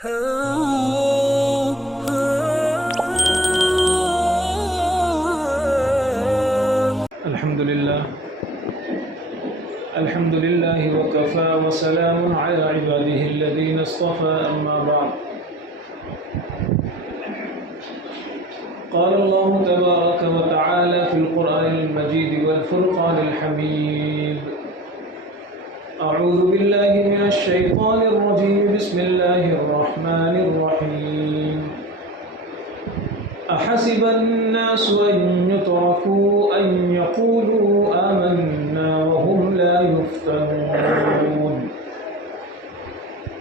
الحمد لله وكفى وسلام على عباده الذين اصطفى أما بعد قال الله تبارك وتعالى في القرآن المجيد والفرقان الحميد أعوذ بالله من الشيطان الرجيم بسم الله الرحمن الرحيم أحسب الناس أن يتركوا أن يقولوا آمنا وهم لا يفتنون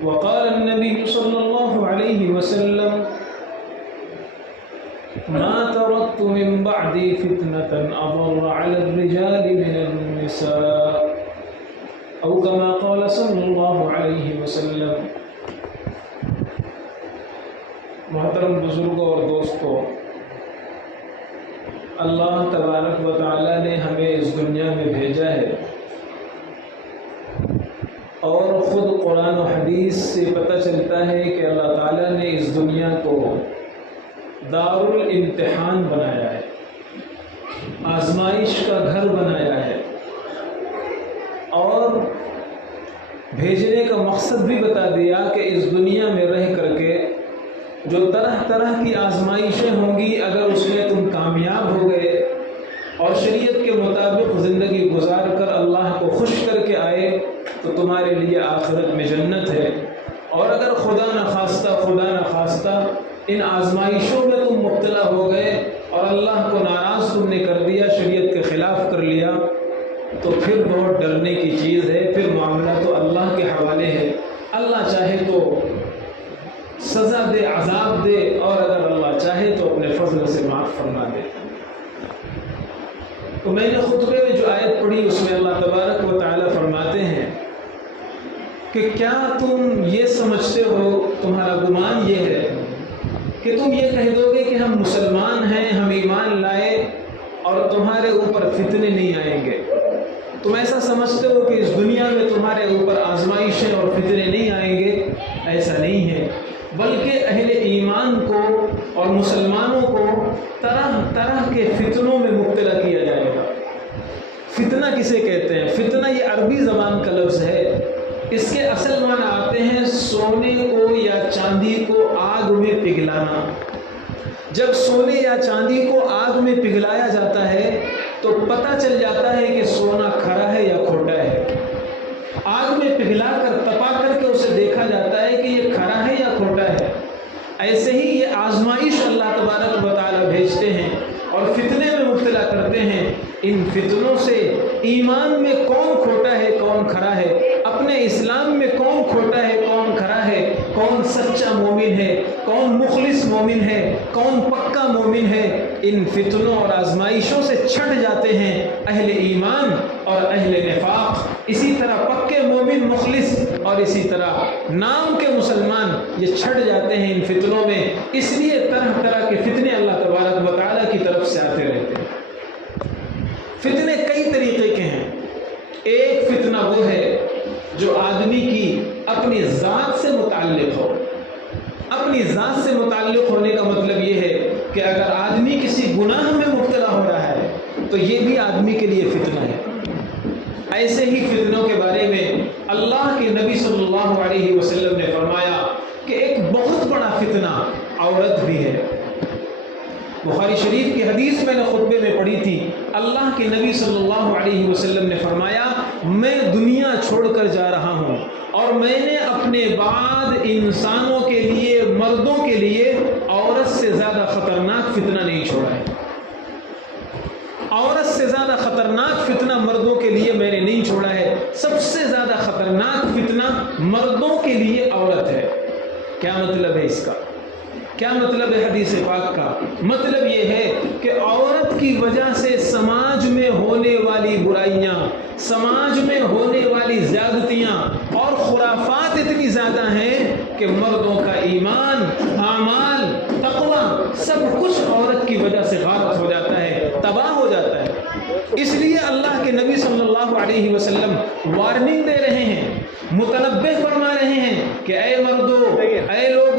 وقال النبي صلى الله عليه وسلم ما تركت من بعدي فتنة أضر على الرجال من النساء أو كما قال صلی اللہ علیہ وسلم۔ محترم بزرگوں اور دوستوں، اللہ تبارک و تعالی نے ہمیں اس دنیا میں بھیجا ہے، اور خود قرآن و حدیث سے پتہ چلتا ہے کہ اللہ تعالی نے اس دنیا کو دار الامتحان بنایا ہے، آزمائش کا گھر بنایا ہے، اور بھیجنے کا مقصد بھی بتا دیا کہ اس دنیا میں رہ کر کے جو طرح طرح کی آزمائشیں ہوں گی، اگر اس میں تم کامیاب ہو گئے اور شریعت کے مطابق زندگی گزار کر اللہ کو خوش کر کے آئے تو تمہارے لیے آخرت میں جنت ہے، اور اگر خدا نخواستہ ان آزمائشوں میں تم مبتلا ہو گئے اور اللہ کو ناراض تم نے کر دیا، شریعت کے خلاف کر لیا، تو پھر بہت ڈرنے کی چیز ہے۔ پھر معاملہ تو اللہ کے حوالے ہے، اللہ چاہے تو سزا دے، عذاب دے، اور اگر اللہ چاہے تو اپنے فضل سے معاف فرما دے۔ تو میں نے خطبے میں جو آیت پڑھی اس میں اللہ تبارک و تعالی فرماتے ہیں کہ کیا تم یہ سمجھتے ہو، تمہارا گمان یہ ہے کہ تم یہ کہہ دو گے کہ ہم مسلمان ہیں، ہم ایمان لائے اور تمہارے اوپر فتنے نہیں آئیں گے؟ تم ایسا سمجھتے ہو کہ اس دنیا میں تمہارے اوپر آزمائشیں اور فتنے نہیں آئیں گے؟ ایسا نہیں ہے، بلکہ اہل ایمان کو اور مسلمانوں کو طرح طرح کے فتنوں میں مبتلا کیا جائے گا۔ فتنہ کسے کہتے ہیں؟ فتنہ یہ عربی زبان کا لفظ ہے، اس کے اصل معنی آتے ہیں سونے کو یا چاندی کو آگ میں پگھلانا۔ جب سونے یا چاندی کو آگ میں پگھلایا جاتا ہے تو پتہ چل جاتا ہے کہ سونا کھرا ہے یا کھوٹا ہے۔ آگ میں پگھلا کر تپا کر کے اسے دیکھا جاتا ہے کہ یہ کھرا ہے یا کھوٹا ہے۔ ایسے ہی یہ آزمائش اللہ تبارک و تعالی بھیجتے ہیں اور فتنے میں مبتلا کرتے ہیں۔ ان فتنوں سے ایمان میں کون کھوٹا ہے کون کھرا ہے، اپنے اسلام میں کون کھوٹا ہے کون کھرا ہے، کون سچا مومن ہے کون مخلص مومن ہے، کون پکا مومن ہے، ان فتنوں اور آزمائشوں سے چھٹ جاتے ہیں اہل ایمان اور اہل نفاق۔ اسی طرح پکے مومن مخلص اور اسی طرح نام کے مسلمان یہ چھٹ جاتے ہیں ان فتنوں میں۔ اس لیے طرح طرح کے فتنے اللہ تبارک و تعالی کی طرف سے آتے رہتے ہیں۔ فتنے کئی طریقے کے ہیں۔ ایک فتنہ وہ ہے جو آدمی کی اپنی ذات سے متعلق ہو۔ اپنی ذات سے متعلق ہونے کا مطلب یہ ہے کہ اگر آدمی کسی گناہ میں مبتلا ہو رہا ہے تو یہ بھی آدمی کے لیے فتنہ ہے۔ ایسے ہی فتنوں کے بارے میں اللہ کے نبی صلی اللہ علیہ وسلم نے فرمایا کہ ایک بہت بڑا فتنہ عورت بھی ہے۔ بخاری شریف کی حدیث میں نے خطبے میں پڑھی تھی، اللہ کے نبی صلی اللہ علیہ وسلم نے فرمایا میں دنیا چھوڑ کر جا رہا ہوں اور میں نے اپنے بعد انسانوں کے لیے، مردوں کے لیے عورت سے زیادہ خطرناک فتنہ نہیں چھوڑا ہے۔ عورت سے زیادہ خطرناک فتنہ مردوں کے لیے میں نے نہیں چھوڑا ہے۔ سب سے زیادہ خطرناک فتنہ مردوں کے لیے عورت ہے۔ کیا مطلب ہے اس کا؟ کیا مطلب ہے حدیث پاک کا؟ مطلب یہ ہے کہ عورت کی وجہ سے سماج میں ہونے والی برائیاں، سماج میں ہونے والی زیادتیاں اور خرافات اتنی زیادہ ہیں کہ مردوں کا ایمان، اعمال، تقویٰ سب کچھ عورت کی وجہ سے غارت ہو جاتا ہے، تباہ ہو جاتا ہے۔ اس لیے اللہ کے نبی صلی اللہ علیہ وسلم وارننگ دے رہے ہیں، متنبہ فرما رہے ہیں کہ اے مردو، اے لوگو،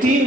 3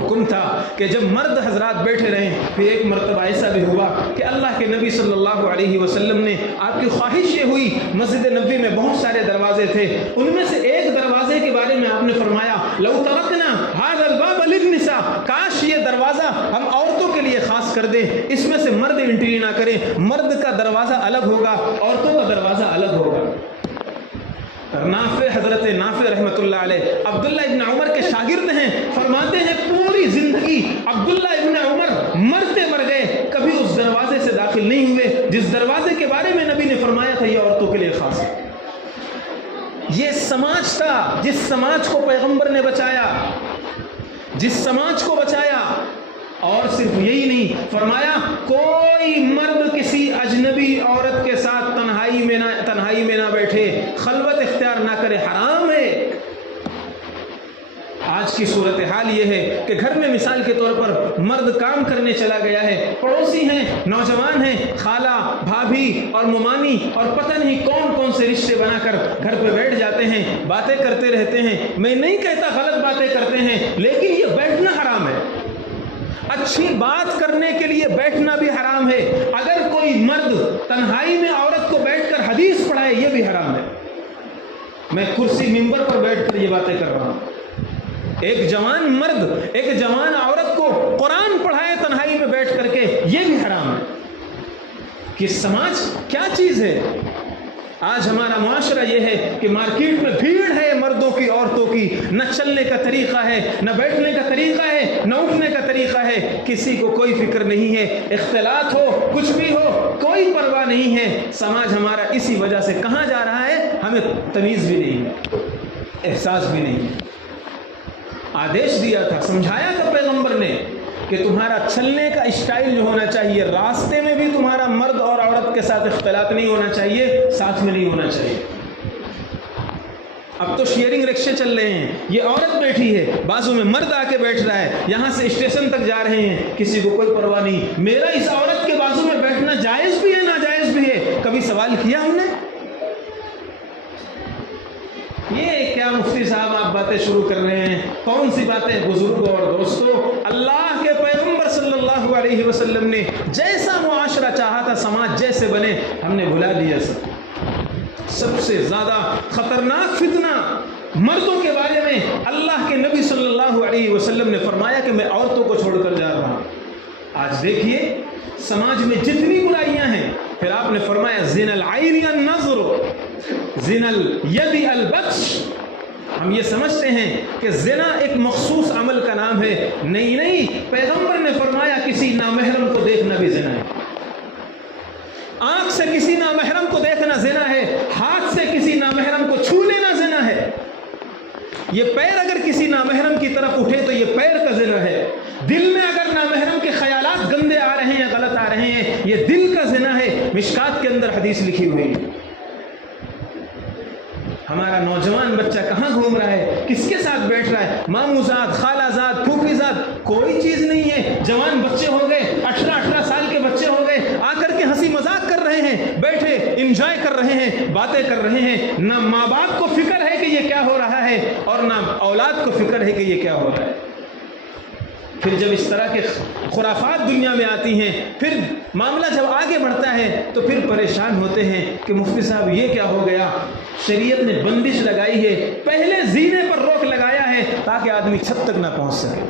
حکم تھا کہ جب مرد حضرات بیٹھے رہیں، پھر ایک مرتبہ ایسا بھی ہوا کہ اللہ کے نبی صلی اللہ علیہ وسلم نے، آپ کی خواہش یہ ہوئی، مسجد نبوی میں بہت سارے دروازے تھے، ان میں سے ایک دروازے کے بارے میں آپ نے فرمایا لو ترکنا ھذا الباب للنساء، کاش یہ دروازہ ہم عورتوں کے لیے خاص کر دیں، اس میں سے مرد انٹری نہ کریں، مرد کا دروازہ الگ ہوگا، عورتوں کا دروازہ الگ ہوگا۔ نافع، حضرت نافع رحمۃ اللہ علیہ عبداللہ ابن عمر کے شاگرد ہیں، فرماتے ہیں پوری زندگی عبداللہ ابن عمر مرتے مر گئے، کبھی اس دروازے سے داخل نہیں ہوئے جس دروازے کے بارے میں نبی نے فرمایا تھا یہ عورتوں کے لیے خاص ہے۔ یہ سماج تھا جس سماج کو پیغمبر نے بچایا، جس سماج کو بچایا۔ اور صرف یہی نہیں، فرمایا کوئی مرد کسی اجنبی عورت کے ساتھ تنہائی میں نہ بیٹھے، خلوت اختیار نہ کرے، حرام ہے۔ آج کی صورتحال یہ ہے کہ گھر میں مثال کے طور پر مرد کام کرنے چلا گیا ہے، پڑوسی ہیں، نوجوان ہیں، خالہ، بھابھی اور ممانی اور پتہ نہیں کون کون سے رشتے بنا کر گھر پہ بیٹھ جاتے ہیں، باتیں کرتے رہتے ہیں۔ میں نہیں کہتا غلط باتیں کرتے ہیں، لیکن یہ بیٹھنا حرام ہے۔ اچھی بات کرنے کے لیے بیٹھنا بھی حرام ہے۔ اگر کوئی مرد تنہائی میں عورت کو بیٹھ کر حدیث پڑھائے یہ بھی حرام ہے۔ میں کرسی ممبر پر بیٹھ کر یہ باتیں کر رہا ہوں۔ ایک جوان مرد ایک جوان عورت کو قرآن پڑھائے تنہائی میں بیٹھ کر کے یہ بھی حرام ہے۔ کہ سماج کیا چیز ہے؟ آج ہمارا معاشرہ یہ ہے کہ مارکیٹ میں بھیڑ ہے مردوں کی، عورتوں کی، نہ چلنے کا طریقہ ہے، نہ بیٹھنے کا طریقہ ہے، نہ اٹھنے کا طریقہ ہے، کسی کو کوئی فکر نہیں ہے، اختلاط ہو کچھ بھی ہو کوئی پرواہ نہیں ہے۔ سماج ہمارا اسی وجہ سے کہاں جا رہا ہے ہمیں تمیز بھی نہیں ہے، احساس بھی نہیں ہے۔ آدیش دیا تھا، سمجھایا تھا پیغمبر نے کہ تمہارا چلنے کا اسٹائل جو ہونا چاہیے، راستے میں بھی تمہارا مرد اور عورت کے ساتھ اختلاط نہیں ہونا چاہیے، ساتھ میں نہیں ہونا چاہیے۔ اب تو شیئرنگ رکشے چل رہے ہیں، یہ عورت بیٹھی ہے، بازو میں مرد آ کے بیٹھ رہا ہے، یہاں سے اسٹیشن تک جا رہے ہیں، کسی کو کوئی پرواہ نہیں۔ میرا اس عورت کے بازو میں بیٹھنا جائز بھی ہے ناجائز بھی ہے، کبھی سوال کیا ہم نے؟ یہ کیا مفتی صاحب آپ باتیں شروع کر رہے ہیں؟ کون سی باتیں؟ بزرگوں اور دوستوں، اللہ کے پیغمبر صلی اللہ علیہ وسلم نے جیسا معاشرہ چاہا تھا، سماج جیسے بنے، ہم نے بھلا دیا۔ سب سے زیادہ خطرناک فتنہ مردوں کے بارے میں اللہ کے نبی صلی اللہ علیہ وسلم نے فرمایا کہ میں عورتوں کو چھوڑ کر جا رہا ہوں۔ آج دیکھیے سماج میں جتنی برائیاں ہیں، پھر آپ نے فرمایا زنا العین النظر، زنا الید البطش۔ ہم یہ سمجھتے ہیں کہ زنا ایک مخصوص عمل کا نام ہے، نہیں، پیغمبر نے فرمایا کسی نامحرم کو دیکھنا بھی زنا ہے۔ آنکھ سے کسی نامحرم کو دیکھنا زنا ہے، ہاتھ سے کسی نامحرم کو چھو لینا زنا ہے، یہ پیر اگر کسی نامحرم کی طرف اٹھے تو یہ پیر کا زنا ہے، دل میں اگر نامحرم کے خیالات گندے آ رہے ہیں یا غلط آ رہے ہیں یہ دل کا زنا ہے۔ مشکات کے اندر حدیث لکھی ہوئی ہے۔ ہمارا نوجوان بچہ کہاں گھوم رہا ہے، کس کے ساتھ بیٹھ رہا ہے؟ ماموں زاد، خالہ زاد، پھوپھی زاد، کوئی چیز نہیں ہے۔ جوان بچے ہو گئے، 18 سال کے بچے ہو گئے، آ کر کے ہنسی مذاق کر رہے ہیں، بیٹھے انجوائے کر رہے ہیں، باتیں کر رہے ہیں۔ نہ ماں باپ کو فکر ہے کہ یہ کیا ہو رہا ہے اور نہ اولاد کو فکر ہے کہ یہ کیا ہو رہا ہے۔ پھر جب اس طرح کے خرافات دنیا میں آتی ہیں، پھر معاملہ جب آگے بڑھتا ہے تو پھر پریشان ہوتے ہیں کہ مفتی صاحب یہ کیا ہو گیا۔ شریعت نے بندش لگائی ہے، پہلے زینے پر روک لگایا ہے تاکہ آدمی چھت تک نہ پہنچ سکے۔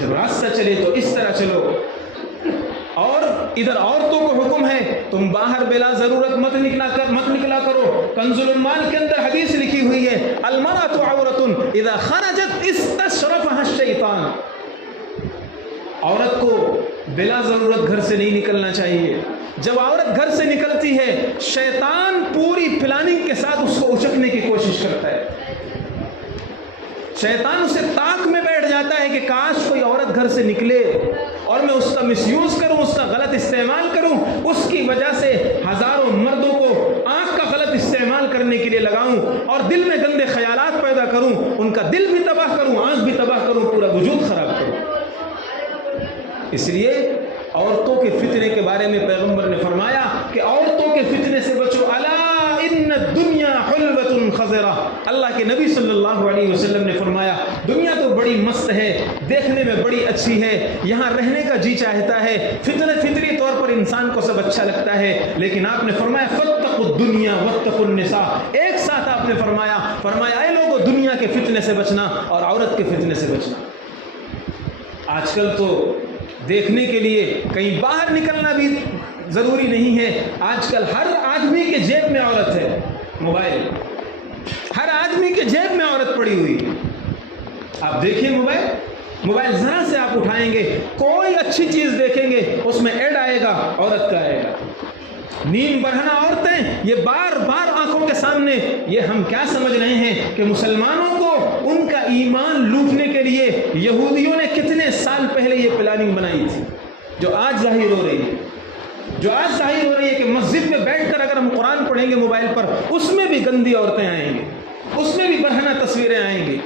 جب راستہ چلے تو اس طرح چلو۔ اور ادھر عورتوں کو حکم ہے تم باہر بلا ضرورت مت نکلا کرو۔ کنز العمال کے اندر حدیث لکھی ہوئی ہے المرأة عورة اذا خرجت استشرفها الشیطان، عورت کو بلا ضرورت گھر سے نہیں نکلنا چاہیے۔ جب عورت گھر سے نکلتی ہے شیطان پوری پلاننگ کے ساتھ اس کو اچکنے کی کوشش کرتا ہے۔ شیطان اسے طاق میں بیٹھ جاتا ہے کہ کاش کوئی عورت گھر سے نکلے اور میں اس کا مس یوز کروں، اس کا غلط استعمال کروں، اس کی وجہ سے ہزاروں مردوں کو آنکھ کا غلط استعمال کرنے کے لیے لگاؤں اور دل میں گندے خیالات پیدا کروں، ان کا دل بھی تباہ کروں، آنکھ بھی تباہ کروں، پورا وجود خراب کروں۔ اس لیے عورتوں کے فتنے کے بارے میں پیغمبر نے فرمایا کہ عورتوں کے فتنے سے بچو، الا ان الدنیا حلوۃ خضرہ، اللہ کے نبی صلی اللہ علیہ وسلم نے فرمایا دنیا تو بڑی مست ہے، دیکھنے میں بڑی اچھی ہے، یہاں رہنے کا جی چاہتا ہے، فطری طور پر انسان کو سب اچھا لگتا ہے، لیکن آپ نے فرمایا فاتقوا الدنیا واتقوا النساء، ایک ساتھ آپ نے فرمایا اے لوگوں دنیا کے فتنے سے بچنا اور عورت کے فتنے سے بچنا۔ آج کل تو دیکھنے کے لیے کہیں باہر نکلنا بھی ضروری نہیں ہے، آج کل ہر آدمی کے جیب میں عورت ہے، موبائل، ہر آدمی کے جیب میں عورت پڑی ہوئی ہے۔ آپ دیکھیے موبائل ذرا سے آپ اٹھائیں گے، کوئی اچھی چیز دیکھیں گے اس میں ایڈ آئے گا، عورت کا آئے گا۔ نیم برہنہ عورتیں یہ بار بار آنکھوں کے سامنے، یہ ہم کیا سمجھ رہے ہیں کہ مسلمانوں کو ان کا ایمان لوٹنے کے لیے یہودیوں نے کتنے سال پہلے یہ پلاننگ بنائی تھی، جو آج ظاہر ہو رہی ہے کہ مسجد میں بیٹھ کر اگر ہم قرآن پڑھیں گے موبائل پر، اس میں بھی گندی عورتیں آئیں گی، اس میں بھی برہنہ تصویریں آئیں گی۔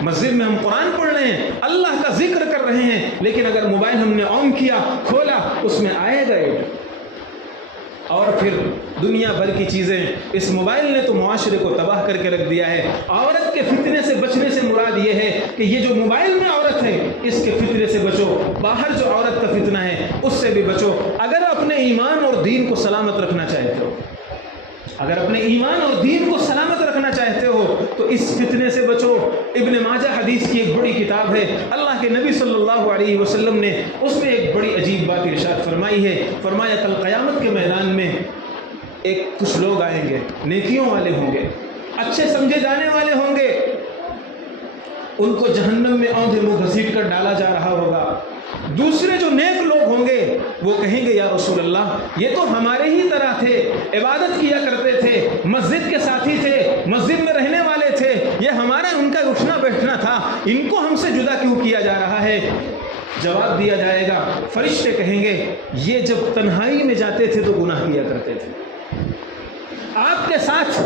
مسجد میں ہم قرآن پڑھ رہے ہیں، اللہ کا ذکر کر رہے ہیں، لیکن اگر موبائل ہم نے آن کیا، کھولا، اس میں آئے گا اور پھر دنیا بھر کی چیزیں۔ اس موبائل نے تو معاشرے کو تباہ کر کے رکھ دیا ہے۔ عورت کے فتنے سے بچنے سے مراد یہ ہے کہ یہ جو موبائل میں عورت ہے اس کے فتنے سے بچو، باہر جو عورت کا فتنہ ہے اس سے بھی بچو۔ اگر اپنے ایمان اور دین کو سلامت رکھنا چاہتے ہو، اگر اپنے ایمان اور دین کو سلامت رکھنا چاہتے ہو تو اس فتنے سے بچو۔ ابن ماجہ حدیث کی ایک بڑی کتاب ہے، اللہ کے نبی صلی اللہ علیہ وسلم نے اس میں ایک بڑی عجیب بات ارشاد فرمائی ہے، فرمایا کل قیامت کے میدان میں کچھ لوگ آئیں گے، نیکیوں والے ہوں گے، اچھے سمجھے جانے والے ہوں گے، ان کو جہنم میں اوندھے منہ گھسیٹ کر ڈالا جا رہا ہوگا۔ دوسرے جو نیک لوگ ہوں گے وہ کہیں گے یا رسول اللہ یہ تو ہمارے ہی طرح تھے، عبادت کیا کرتے تھے، مسجد کے ساتھی تھے، مسجد میں رہنے والے تھے، یہ ہمارا ان کا اٹھنا بیٹھنا تھا، ان کو ہم سے جدا کیوں کیا جا رہا ہے؟ جواب دیا جائے گا، فرشتے کہیں گے یہ جب تنہائی میں جاتے تھے تو گناہ کیا کرتے تھے، آپ کے ساتھ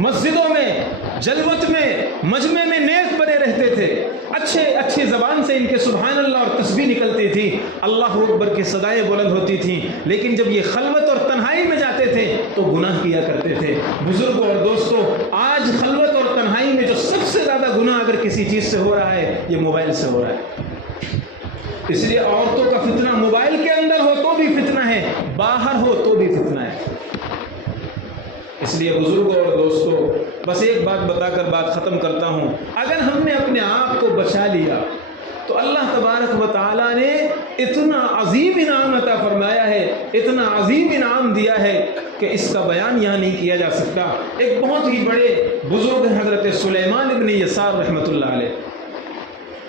مسجدوں میں، جلوت میں، مجمع میں نیک بنے رہتے تھے، اچھی زبان سے ان کے سبحان اللہ اور تسبیح نکلتی تھی، اللہ اکبر کی صدائیں بلند ہوتی تھیں، لیکن جب یہ خلوت اور تنہائی میں جاتے تھے تو گناہ کیا کرتے تھے۔ بزرگوں اور دوستوں، آج خلوت اور تنہائی میں جو سب سے زیادہ گناہ اگر کسی چیز سے ہو رہا ہے یہ موبائل سے ہو رہا ہے۔ اس لیے عورتوں کا فتنہ موبائل کے اندر ہو تو بھی فتنہ ہے، باہر ہو تو بھی فتنہ ہے۔ اس لیے بزرگوں اور دوستوں، بس ایک بات بتا کر بات ختم کرتا ہوں، اگر ہم نے اپنے آپ کو بچا لیا تو اللہ تبارک و تعالیٰ نے اتنا عظیم انعام عطا فرمایا ہے، اتنا عظیم انعام دیا ہے کہ اس کا بیان یہاں نہیں کیا جا سکتا۔ ایک بہت ہی بڑے بزرگ حضرت سلیمان ابن یسار رحمۃ اللہ علیہ،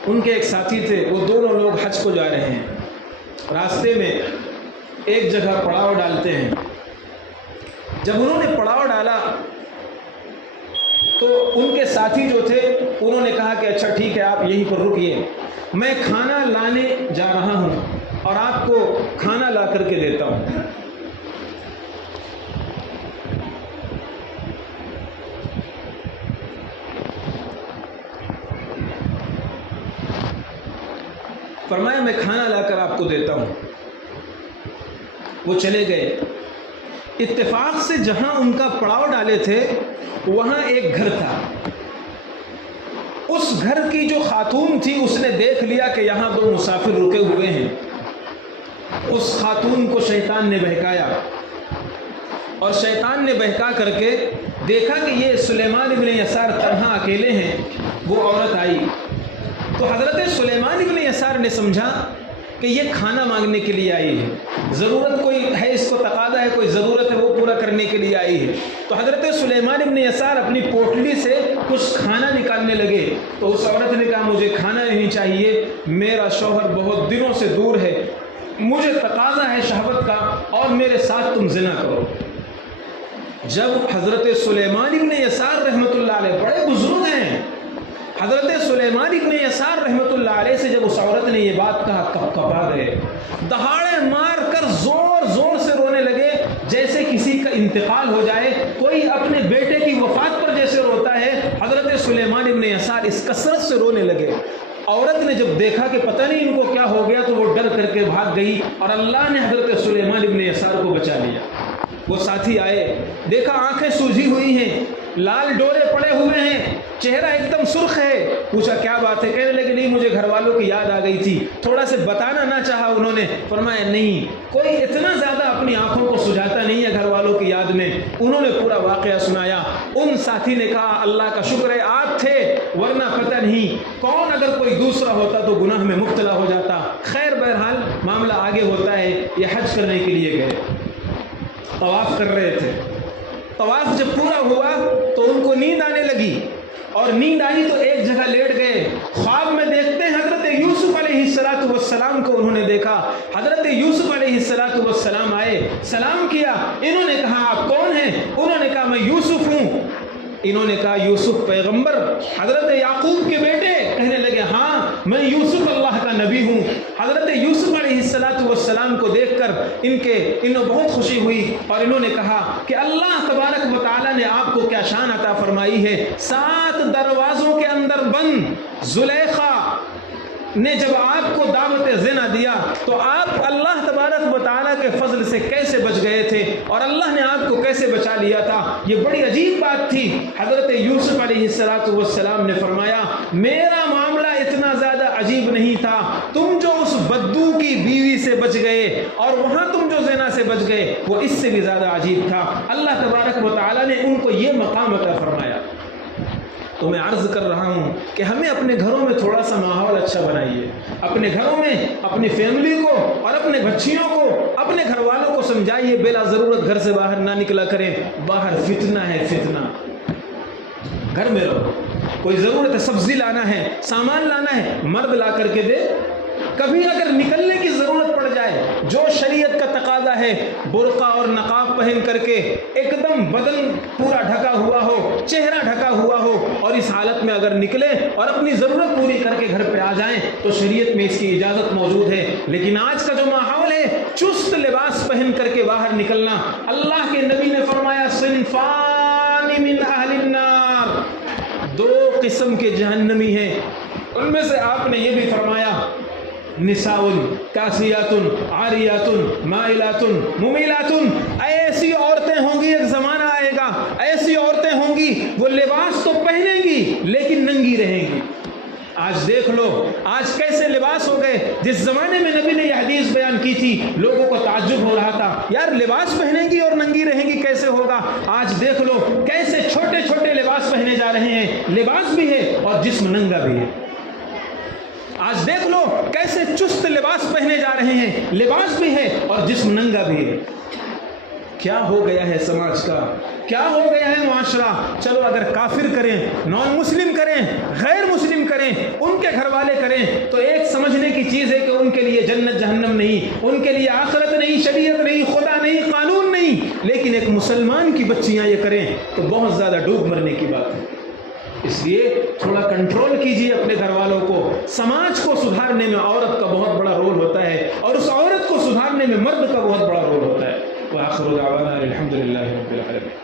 ان کے ایک ساتھی تھے، وہ دونوں لوگ حج کو جا رہے ہیں، راستے میں ایک جگہ پڑاؤ ڈالتے ہیں۔ جب انہوں نے پڑاؤ ڈالا تو ان کے ساتھی جو تھے انہوں نے کہا کہ اچھا ٹھیک ہے آپ یہیں پر رکیے، میں کھانا لانے جا رہا ہوں اور آپ کو کھانا لا کر کے دیتا ہوں۔ فرمایا میں کھانا لا کر آپ کو دیتا ہوں۔ وہ چلے گئے۔ اتفاق سے جہاں ان کا پڑاؤ ڈالے تھے وہاں ایک گھر تھا، اس گھر کی جو خاتون تھی اس نے دیکھ لیا کہ یہاں دو مسافر رکے ہوئے ہیں۔ اس خاتون کو شیطان نے بہکایا اور شیطان نے بہکا کر کے دیکھا کہ یہ سلیمان ابن یسار تنہا اکیلے ہیں۔ وہ عورت آئی تو حضرت سلیمان ابن یسار نے سمجھا کہ یہ کھانا مانگنے کے لیے آئی ہے، ضرورت کوئی ہے، اس کو تقاضا ہے، کوئی ضرورت ہے، وہ پورا کرنے کے لیے آئی ہے۔ تو حضرت سلیمان ابن یسار اپنی پوٹلی سے کچھ کھانا نکالنے لگے تو اس عورت نے کہا مجھے کھانا نہیں چاہیے، میرا شوہر بہت دنوں سے دور ہے، مجھے تقاضا ہے شہوت کا اور میرے ساتھ تم زنا کرو۔ جب حضرت سلیمان ابن یسار رحمۃ اللہ علیہ، بڑے بزرگ ہیں، حضرت سلیمان ابن یسار رحمۃ اللہ علیہ سے جب اس عورت نے یہ بات کہا کپا گئے، دہاڑے مار کر زور زور سے رونے لگے، جیسے کسی کا انتقال ہو جائے، کوئی اپنے بیٹے کی وفات پر جیسے روتا ہے۔ حضرت سلیمان ابن یسار اس کثرت سے رونے لگے۔ عورت نے جب دیکھا کہ پتہ نہیں ان کو کیا ہو گیا تو وہ ڈر کر کے بھاگ گئی اور اللہ نے حضرت سلیمان ابن یسار کو بچا لیا۔ وہ ساتھی آئے، دیکھا آنکھیں سوجھی ہوئی ہیں، لال ڈورے پڑے ہوئے ہیں، چہرہ ایک دم سرخ ہے۔ پوچھا کیا بات ہے؟ کہنے لگے نہیں مجھے گھر والوں کی یاد آ گئی تھی، تھوڑا سے بتانا نہ چاہا انہوں نے۔ فرمایا نہیں، کوئی اتنا زیادہ اپنی آنکھوں کو سجاتا نہیں ہے گھر والوں کی یاد میں۔ انہوں نے پورا واقعہ سنایا۔ ان ساتھی نے کہا اللہ کا شکر ہے آپ تھے، ورنہ پتہ نہیں کون اگر کوئی دوسرا ہوتا تو گناہ میں مبتلا ہو جاتا۔ خیر بہرحال معاملہ آگے ہوتا ہے، یہ حج کرنے کے لیے گئے، طواف کر رہے تھے۔ طواف جب پورا ہوا تو ان کو نیند آنے لگی، اور نیند آئی تو ایک جگہ لیٹ گئے۔ خواب میں دیکھتے ہیں حضرت یوسف علیہ السلام کو انہوں نے دیکھا۔ حضرت یوسف علیہ السلام آئے، سلام کیا۔ انہوں نے کہا آپ کون ہیں؟ انہوں نے کہا میں یوسف ہوں۔ انہوں نے کہا یوسف پیغمبر، حضرت یعقوب کے بیٹے؟ کہنے لگے ہاں میں یوسف اللہ کا نبی ہوں۔ حضرت یوسف علیہ السلام کو دیکھ کر انہیں بہت خوشی ہوئی، اور انہوں نے کہا کہ اللہ تبارک و تعالیٰ نے آپ کو کیا شان عطا فرمائی ہے، 7 دروازوں کے اندر بند زلیخا نے جب آپ کو دعوت زنا دیا تو آپ اللہ تبارک و تعالیٰ کے فضل سے کیسے بچ گئے تھے، اور اللہ نے آپ کو کیسے بچا لیا تھا۔ یہ بڑی عجیب بات تھی۔ حضرت یوسف علیہ السلام نے فرمایا میرا معاملہ اتنا زیادہ عجیب نہیں تھا، تم جو اس بدو کی بیوی سے بچ گئے اور وہاں تم جو زنا سے بچ گئے وہ اس سے بھی زیادہ عجیب تھا۔ اللہ تبارک و تعالیٰ نے ان کو یہ مقام عطا فرمایا۔ تو میں عرض کر رہا ہوں کہ ہمیں اپنے گھروں میں تھوڑا سا ماحول اچھا بنائیے، اپنے گھروں میں اپنی فیملی کو اور اپنے بچیوں کو، اپنے گھر والوں کو سمجھائیے بلا ضرورت گھر سے باہر نہ نکلا کریں، باہر فتنہ ہے فتنہ۔ گھر میں رہو، کوئی ضرورت ہے سبزی لانا ہے، سامان لانا ہے، مرد لا کر کے دے۔ کبھی اگر نکلنے کی ضرورت پڑ جائے، جو شریعت کا تقاضا ہے برقع اور نقاب پہن کر کے ایک دم بدن پورا ڈھکا ہوا ہو، چہرہ ڈھکا ہوا ہو، اور اس حالت میں اگر نکلے اور اپنی ضرورت پوری کر کے گھر پہ آ جائیں تو شریعت میں اس کی اجازت موجود ہے۔ لیکن آج کا جو ماحول ہے چست لباس پہن کر کے باہر نکلنا، اللہ کے نبی نے فرمایا صنفان من اہل النار، 2 قسم کے جہنمی ہیں۔ ان میں سے آپ نے یہ بھی فرمایا نساء کاسیات عاریات مائلات ممیلات، ایسی عورتیں ہوں گی، ایک زمانہ آئے گا ایسی عورتیں ہوں گی وہ لباس تو پہنیں گی لیکن ننگی رہیں گی۔ آج دیکھ لو آج کیسے لباس ہو گئے۔ جس زمانے میں نبی نے یہ حدیث بیان کی تھی لوگوں کو تعجب ہو رہا تھا، یار لباس پہنیں گی اور ننگی رہیں گی کیسے ہوگا؟ آج دیکھ لو کیسے چھوٹے چھوٹے لباس پہنے جا رہے ہیں، لباس بھی ہے اور جسم ننگا بھی ہے۔ آج دیکھ لو کیسے چست لباس پہنے جا رہے ہیں، لباس بھی ہے اور جسم ننگا بھی ہے۔ کیا ہو گیا ہے سماج کا، کیا ہو گیا ہے معاشرہ؟ چلو اگر کافر کریں، نان مسلم کریں، غیر مسلم کریں، ان کے گھر والے کریں تو ایک سمجھنے کی چیز ہے کہ ان کے لیے جنت جہنم نہیں، ان کے لیے آخرت نہیں، شریعت نہیں، خدا نہیں، قانون نہیں۔ لیکن ایک مسلمان کی بچیاں یہ کریں تو بہت زیادہ ڈوب مرنے کی بات ہے۔ اس لیے تھوڑا کنٹرول کیجیے اپنے گھر والوں کو۔ سماج کو سدھارنے میں عورت کا بہت بڑا رول ہوتا ہے، اور اس عورت کو سدھارنے میں مرد کا بہت بڑا رول ہوتا ہے۔ وآخر دعوانا الحمد للہ رب العالمین۔